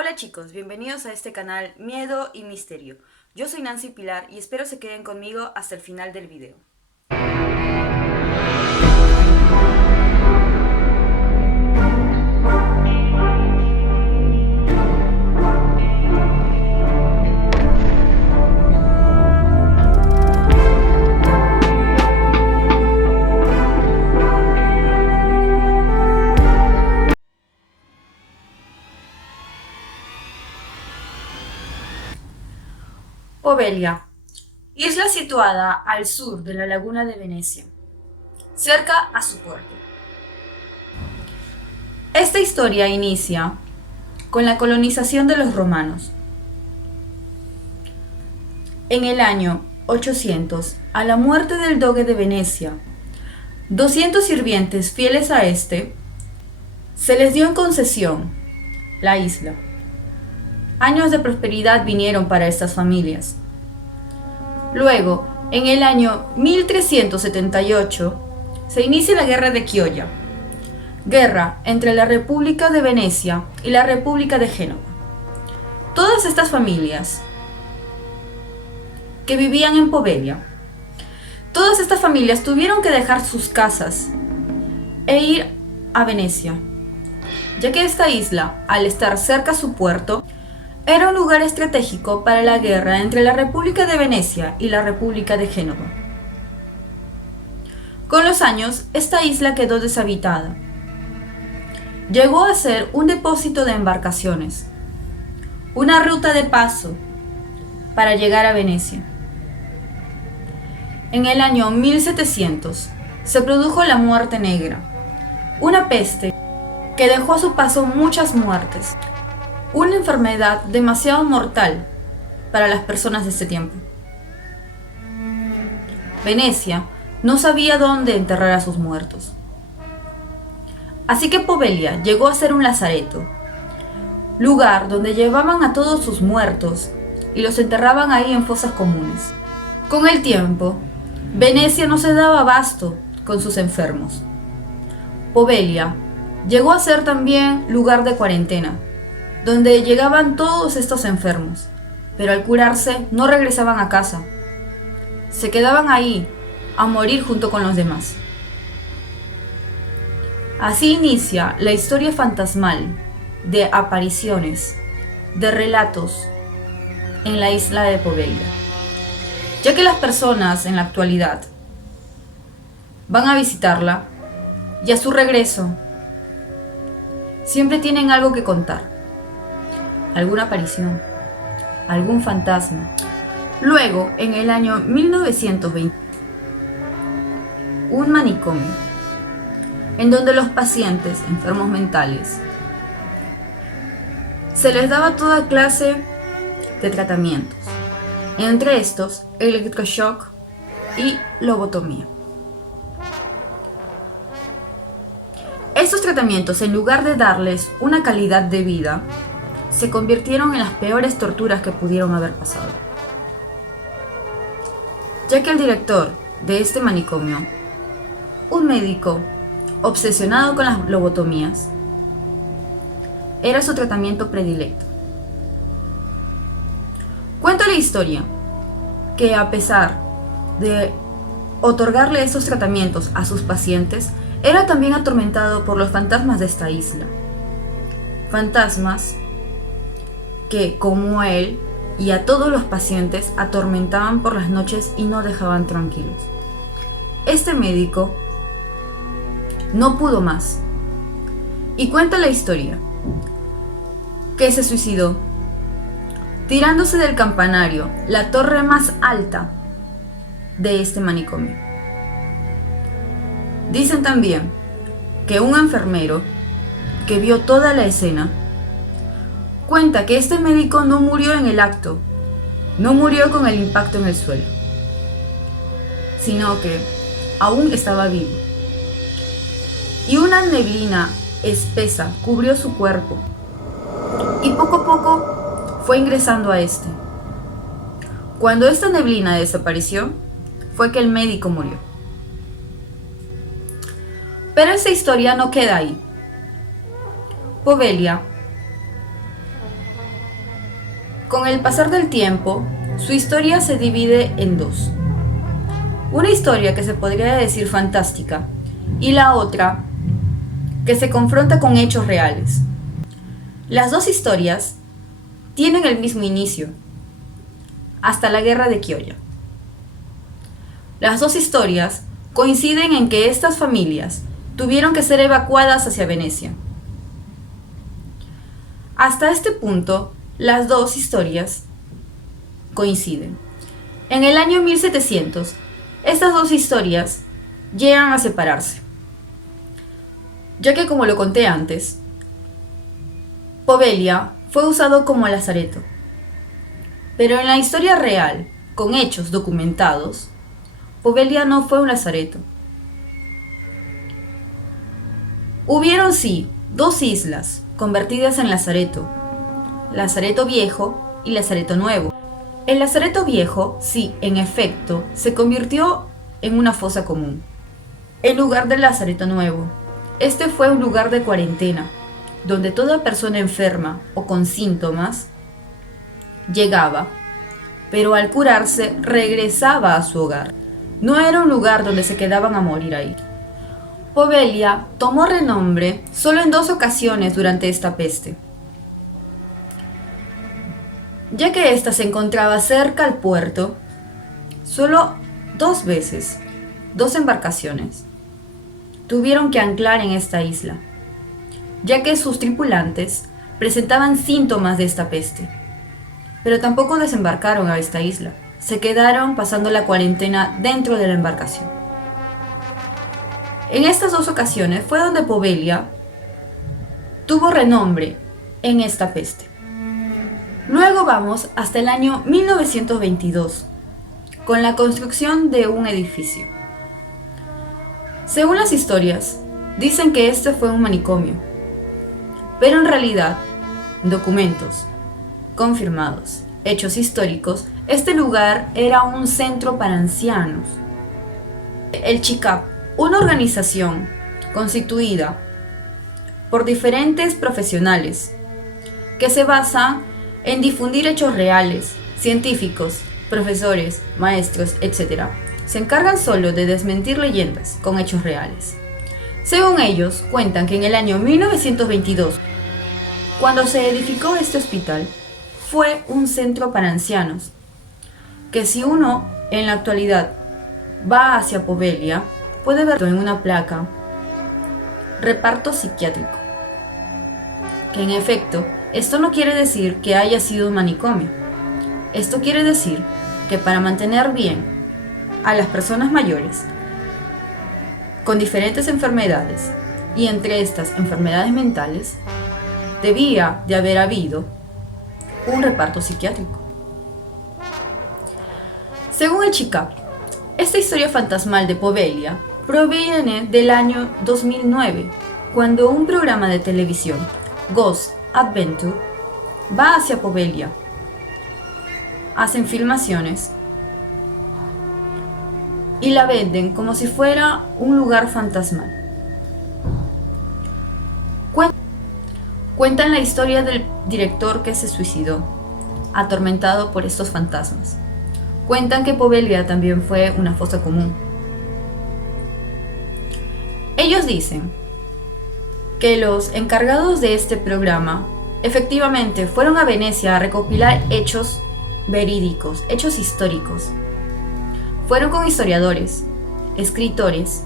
Hola chicos, bienvenidos a este canal Miedo y Misterio. Yo soy Nancy Pilar y espero se queden conmigo hasta el final del video. Poveglia, isla situada al sur de la laguna de Venecia, cerca a su puerto. Esta historia inicia con la colonización de los romanos. En el año 800, a la muerte del doge de Venecia, 200 sirvientes fieles a este, se les dio en concesión la isla. Años de prosperidad vinieron para estas familias. Luego, en el año 1378, se inicia la Guerra de Chioggia, guerra entre la República de Venecia y la República de Génova. Todas estas familias que vivían en Poveglia, todas estas familias tuvieron que dejar sus casas e ir a Venecia, ya que esta isla, al estar cerca a su puerto, era un lugar estratégico para la guerra entre la República de Venecia y la República de Génova. Con los años, esta isla quedó deshabitada. Llegó a ser un depósito de embarcaciones, una ruta de paso para llegar a Venecia. En el año 1700 se produjo la Muerte Negra, una peste que dejó a su paso muchas muertes. Una enfermedad demasiado mortal para las personas de ese tiempo. Venecia no sabía dónde enterrar a sus muertos. Así que Poveglia llegó a ser un lazareto, lugar donde llevaban a todos sus muertos y los enterraban ahí en fosas comunes. Con el tiempo, Venecia no se daba abasto con sus enfermos. Poveglia llegó a ser también lugar de cuarentena, donde llegaban todos estos enfermos, pero al curarse no regresaban a casa. Se quedaban ahí a morir junto con los demás. Así inicia la historia fantasmal de apariciones, de relatos en la isla de Poveglia, ya que las personas en la actualidad van a visitarla y a su regreso siempre tienen algo que contar. Alguna aparición, algún fantasma. Luego, en el año 1920, un manicomio, en donde los pacientes enfermos mentales se les daba toda clase de tratamientos, entre estos electroshock y lobotomía. Estos tratamientos, en lugar de darles una calidad de vida, se convirtieron en las peores torturas que pudieron haber pasado, ya que el director de este manicomio, un médico obsesionado con las lobotomías, era su tratamiento predilecto. Cuenta la historia que, a pesar de otorgarle esos tratamientos a sus pacientes, era también atormentado por los fantasmas de esta isla. Fantasmas que, como a él y a todos los pacientes, atormentaban por las noches y no dejaban tranquilos. Este médico no pudo más y cuenta la historia que se suicidó tirándose del campanario, la torre más alta de este manicomio. Dicen también que un enfermero que vio toda la escena cuenta que este médico no murió en el acto, no murió con el impacto en el suelo, sino que aún estaba vivo. Y una neblina espesa cubrió su cuerpo y poco a poco fue ingresando a este. Cuando esta neblina desapareció, fue que el médico murió. Pero esta historia no queda ahí. Poveglia Con el pasar del tiempo, su historia se divide en dos. Una historia que se podría decir fantástica y la otra que se confronta con hechos reales. Las dos historias tienen el mismo inicio, hasta la guerra de Kyoya. Las dos historias coinciden en que estas familias tuvieron que ser evacuadas hacia Venecia. Hasta este punto, las dos historias coinciden. En el año 1700, estas dos historias llegan a separarse, ya que, como lo conté antes, Poveglia fue usado como lazareto. Pero en la historia real, con hechos documentados, Poveglia no fue un lazareto. Hubieron sí dos islas convertidas en lazareto, Lazareto Viejo y Lazareto Nuevo. El Lazareto Viejo, sí, en efecto, se convirtió en una fosa común, en lugar del Lazareto Nuevo. Este fue un lugar de cuarentena, donde toda persona enferma o con síntomas llegaba, pero al curarse regresaba a su hogar. No era un lugar donde se quedaban a morir ahí. Poveglia tomó renombre solo en 2 ocasiones durante esta peste, ya que ésta se encontraba cerca al puerto. Solo 2 veces, 2 embarcaciones tuvieron que anclar en esta isla, ya que sus tripulantes presentaban síntomas de esta peste. Pero tampoco desembarcaron a esta isla, se quedaron pasando la cuarentena dentro de la embarcación. En estas 2 ocasiones fue donde Poveglia tuvo renombre en esta peste. Luego vamos hasta el año 1922, con la construcción de un edificio. Según las historias, dicen que este fue un manicomio, pero en realidad, documentos confirmados, hechos históricos, este lugar era un centro para ancianos. El CICAP, una organización constituida por diferentes profesionales que se basa en difundir hechos reales, científicos, profesores, maestros, etc., se encargan solo de desmentir leyendas con hechos reales. Según ellos, cuentan que en el año 1922, cuando se edificó este hospital, fue un centro para ancianos, que si uno en la actualidad va hacia Poveglia, puede verlo en una placa, reparto psiquiátrico, que en efecto, esto no quiere decir que haya sido un manicomio. Esto quiere decir que para mantener bien a las personas mayores con diferentes enfermedades, y entre estas enfermedades mentales, debía de haber habido un reparto psiquiátrico. Según el CICAP, esta historia fantasmal de Poveglia proviene del año 2009, cuando un programa de televisión, Ghost Adventure, va hacia Poveglia. Hacen filmaciones y la venden como si fuera un lugar fantasmal. Cuentan la historia del director que se suicidó, atormentado por estos fantasmas. Cuentan que Poveglia también fue una fosa común. Ellos dicen que los encargados de este programa efectivamente fueron a Venecia a recopilar hechos verídicos, hechos históricos. Fueron con historiadores, escritores,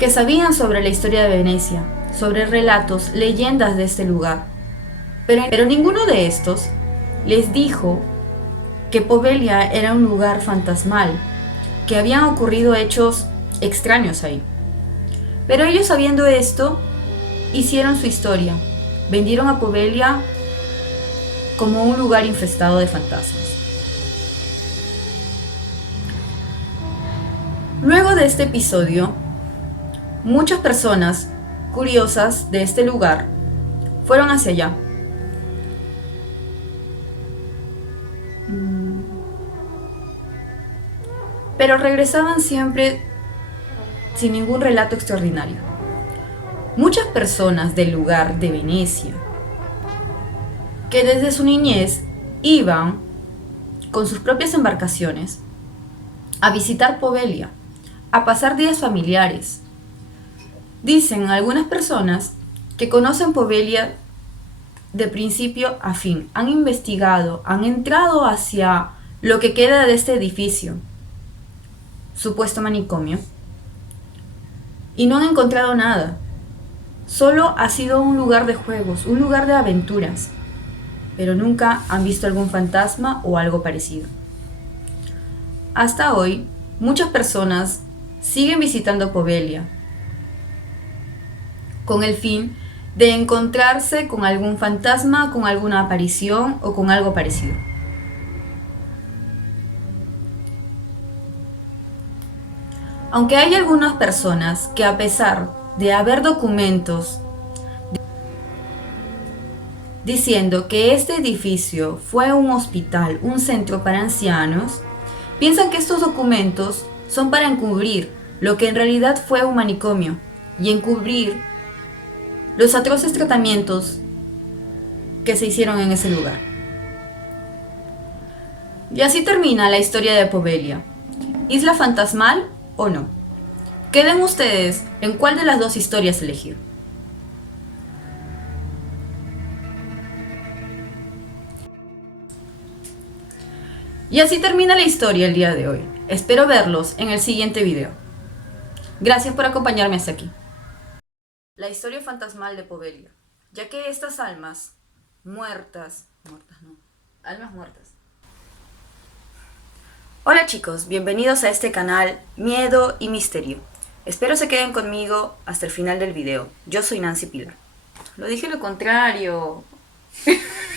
que sabían sobre la historia de Venecia, sobre relatos, leyendas de este lugar. Pero ninguno de estos les dijo que Poveglia era un lugar fantasmal, que habían ocurrido hechos extraños ahí. Pero ellos, sabiendo esto, hicieron su historia, vendieron a Poveglia como un lugar infestado de fantasmas. Luego de este episodio, muchas personas curiosas de este lugar fueron hacia allá. Pero regresaban siempre sin ningún relato extraordinario. Muchas personas del lugar de Venecia que desde su niñez iban con sus propias embarcaciones a visitar Povelia, a pasar días familiares. Dicen algunas personas que conocen Povelia de principio a fin, han investigado, han entrado hacia lo que queda de este edificio, supuesto manicomio, y no han encontrado nada. Solo ha sido un lugar de juegos, un lugar de aventuras, pero nunca han visto algún fantasma o algo parecido. Hasta hoy, muchas personas siguen visitando Povelia con el fin de encontrarse con algún fantasma, con alguna aparición o con algo parecido. Aunque hay algunas personas que, a pesar de haber documentos diciendo que este edificio fue un hospital, un centro para ancianos, piensan que estos documentos son para encubrir lo que en realidad fue un manicomio y encubrir los atroces tratamientos que se hicieron en ese lugar. Y así termina la historia de Povelia. ¿Isla fantasmal o no? Queden ustedes en cuál de las dos historias elegir. Y así termina la historia el día de hoy. Espero verlos en el siguiente video. Gracias por acompañarme hasta aquí. La historia fantasmal de Povelia, ya que estas almas almas muertas. Hola chicos, bienvenidos a este canal Miedo y Misterio. Espero se queden conmigo hasta el final del video. Yo soy Nancy Pilar. Lo dije lo contrario.